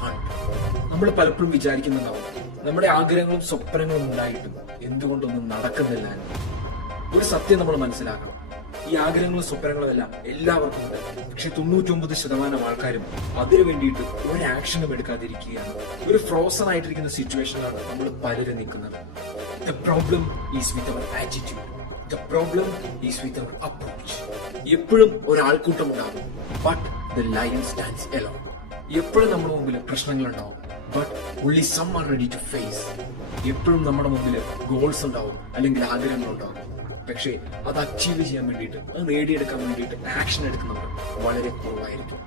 hunt. നമ്മൾ പലപ്പോഴും വിചാരിക്കുന്നുണ്ടാവും നമ്മുടെ ആഗ്രഹങ്ങളും സ്വപ്നങ്ങളും ഉണ്ടായിട്ടും എന്തുകൊണ്ടൊന്നും നടക്കുന്നില്ല എന്ന്. ഒരു സത്യം നമ്മൾ മനസ്സിലാക്കണം. ഈ ആഗ്രഹങ്ങളും സ്വപ്നങ്ങളും എല്ലാം എല്ലാവർക്കും ഉണ്ട്. പക്ഷെ 99% ആൾക്കാരും അതിനു വേണ്ടിയിട്ട് ഒരു ആക്ഷനും എടുക്കാതിരിക്കുകയാണ്. ഒരു ഫ്രോസൺ ആയിട്ടിരിക്കുന്ന സിറ്റുവേഷനിലാണ് നമ്മൾ പലരും നിൽക്കുന്നത്. The problem is with our attitude. The problem is with our approach. എപ്പോഴും ഒരാൾക്കൂട്ടം ഉണ്ടാകും, but the lion stands alone. എപ്പോഴും നമ്മുടെ മുമ്പിൽ പ്രശ്നങ്ങളുണ്ടാവും, but only some are ready to face. എപ്പോഴും നമ്മുടെ മുമ്പിൽ ഗോൾസ് ഉണ്ടാവും, അല്ലെങ്കിൽ ആഗ്രഹങ്ങളുണ്ടാവും. പക്ഷേ അത് അച്ചീവ് ചെയ്യാൻ വേണ്ടിയിട്ട്, അത് നേടിയെടുക്കാൻ വേണ്ടിയിട്ട് ആക്ഷൻ എടുക്കുന്നവർ വളരെ കുറവായിരിക്കും.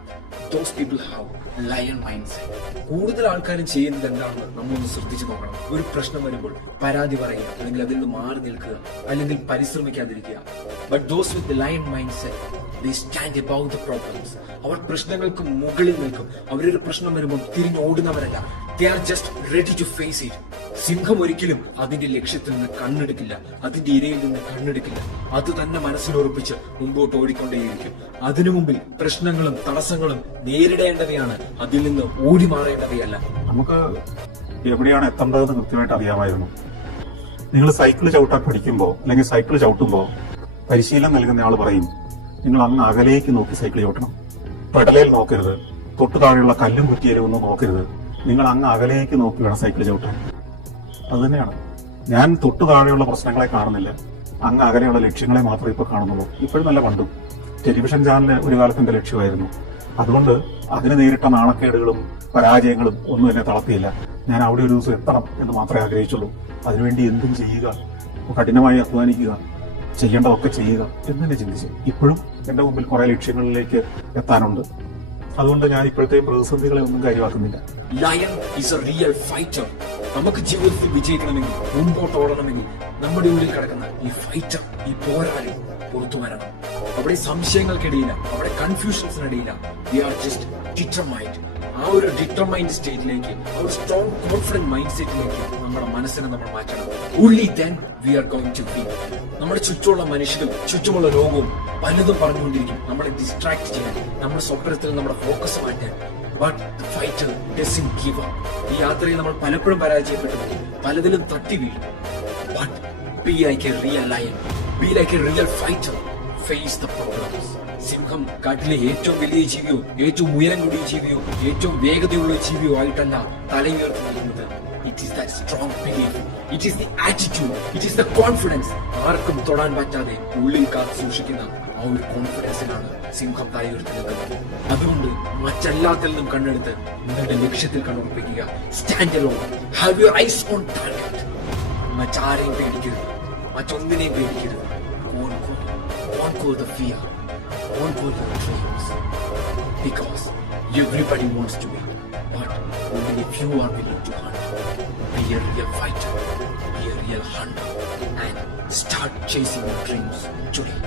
Those people have lion mindset. കൂടുതൽ ആൾക്കാരും ചെയ്യുന്നത് എന്താണെന്ന് നമ്മളൊന്ന് ശ്രദ്ധിച്ചു നോക്കണം. ഒരു പ്രശ്നം വരുമ്പോൾ പരാതി പറയുക, അല്ലെങ്കിൽ അതിൽ നിന്ന് മാറി നിൽക്കുക, അല്ലെങ്കിൽ പരിശ്രമിക്കാതിരിക്കുക. But those with the lion mind set, they stand above the problems. അവർ പ്രശ്നങ്ങൾക്ക് മുകളിൽ നിൽക്കും. അവരൊരു പ്രശ്നം വരുമ്പോൾ തിരിഞ്ഞോടുന്നവരല്ല. They are just ready to face it. സിംഹം ഒരിക്കലും അതിന്റെ ലക്ഷ്യത്തിൽ നിന്ന് കണ്ണെടുക്കില്ല, അതിന്റെ ഇരയിൽ നിന്ന് കണ്ണെടുക്കില്ല. അത് തന്നെ മനസ്സിലുറപ്പിച്ച് മുമ്പോട്ട് ഓടിക്കൊണ്ടേയിരിക്കും. അതിനു മുമ്പിൽ പ്രശ്നങ്ങളും തടസ്സങ്ങളും നേരിടേണ്ടവയാണ്, അതിൽ നിന്ന് ഓടി മാറേണ്ടവയല്ല. നമുക്ക് എവിടെയാണ് എത്തേണ്ടതെന്ന് കൃത്യമായിട്ട് അറിയാമായിരുന്നു. നിങ്ങൾ സൈക്കിൾ ചവിട്ടാൻ പഠിക്കുമ്പോൾ, അല്ലെങ്കിൽ സൈക്കിൾ ചവിട്ടുമ്പോൾ പരിശീലനം നൽകുന്ന ആൾ പറയും, നിങ്ങൾ അങ്ങ് അകലേക്ക് നോക്കി സൈക്കിൾ ചവിട്ടണം, പെടലയിൽ നോക്കരുത്, തൊട്ടു താഴെയുള്ള കല്ലും കുറ്റിയിലും ഒന്നും നോക്കരുത്, നിങ്ങൾ അങ്ങ് അകലേക്ക് നോക്കി വേണം സൈക്കിൾ ചവിട്ടാൻ. അത് തന്നെയാണ്, ഞാൻ തൊട്ടു താഴെയുള്ള പ്രശ്നങ്ങളെ കാണുന്നില്ല, അങ്ങ് അകലെയുള്ള ലക്ഷ്യങ്ങളെ മാത്രമേ ഇപ്പൊ കാണുന്നുള്ളൂ. ഇപ്പോഴും നല്ല പണ്ടും ടെലിവിഷൻ ചാനല് ഒരു കാലത്തിന്റെ ലക്ഷ്യമായിരുന്നു. അതുകൊണ്ട് അതിന് നേരിട്ട നാണക്കേടുകളും പരാജയങ്ങളും ഒന്നും എന്നെ തളർത്തിയില്ല. ഞാൻ അവിടെ ഒരു ദിവസം എത്തണം എന്ന് മാത്രമേ ആഗ്രഹിച്ചുള്ളൂ. അതിനുവേണ്ടി എന്തും ചെയ്യുക, കഠിനമായി അധ്വാനിക്കുക, ചെയ്യേണ്ടതൊക്കെ ചെയ്യുക എന്ന് തന്നെ ചിന്തിച്ചു. ഇപ്പോഴും എന്റെ മുമ്പിൽ കുറെ ലക്ഷ്യങ്ങളിലേക്ക് എത്താനുണ്ട്. അതുകൊണ്ട് ഞാൻ ഇപ്പോഴത്തെയും പ്രതിസന്ധികളെ ഒന്നും കാര്യമാക്കുന്നില്ല. Lion is A real fighter. നമുക്ക് ജീവിതത്തിൽ വിജയിക്കണമെങ്കിൽ, മുമ്പോട്ട് ഓടണമെങ്കിൽ, നമ്മുടെ ഉള്ളിൽ കിടക്കുന്ന ഈ ഫൈറ്റർ, ഈ പോരാളി പുറത്തു വരണം. അവിടെ സംശയങ്ങൾക്കിടയില്ല, അവിടെ കൺഫ്യൂഷൻസിനിടയില്ല. We are just determined. ആ ഒരു ഡിറ്റർമൈൻഡ് സ്റ്റേറ്റിലേക്ക്, ആ ഒരു സ്ട്രോങ് കോൺഫിഡന്റ് മൈൻഡ് സെറ്റിലേക്ക് നമ്മുടെ മനസ്സിനെ നമ്മൾ മാറ്റണം. only then we are going to win. നമ്മുടെ ചുറ്റുമുള്ള മനുഷ്യരും ചുറ്റുമുള്ള ലോകവും പലതും പറഞ്ഞുകൊണ്ടിരിക്കും നമ്മളെ ഡിസ്ട്രാക്ട് ചെയ്യാൻ, നമ്മുടെ സ്വപ്നത്തിൽ നമ്മുടെ ഫോക്കസ് മാറ്റാൻ. But the fighter doesn't give up. ഈ യാത്രയിൽ നമ്മൾ പലപ്പോഴും പരാജയപ്പെട്ടു, പലതിലും തട്ടി വീഴും. But be like a real lion, be like a real fighter, face the problems. സിംഹം കാട്ടിലെ ഏറ്റവും വലിയ ജീവിയോ, ഏറ്റവും ഉയരം കൂടിയ ജീവിയോ, ഏറ്റവും വേഗതയുള്ള ജീവിയോ ആയിട്ടല്ല തലയുയർത്തി നിൽക്കുന്നത്. It is that strong belief, it is the attitude, it is the confidence. ആർക്കും തൊടാൻ പറ്റാതെ ഉള്ളിൽ കാത്തു സൂക്ഷിക്കുന്ന ആ ഒരു കോൺഫിഡൻസിലാണ് സിംഹം തലയുയർത്തി നിൽക്കുന്നത്. അതുകൊണ്ട് മറ്റെല്ലാത്തിൽ നിന്നും കണ്ണെടുത്ത് നിങ്ങളുടെ ലക്ഷ്യത്തിൽ കണ്ണുറപ്പിക്കുക. Stand alone, have your eyes on target. മറ്റാരെയും പേടിക്കരുത്, മറ്റൊന്നിനെയും പേടിക്കരുത്. Conquer the fear, conquer your dreams, because everybody wants to win, but only if you are willing to hunt. Be a real fighter, be a real hunter, and start chasing your dreams today.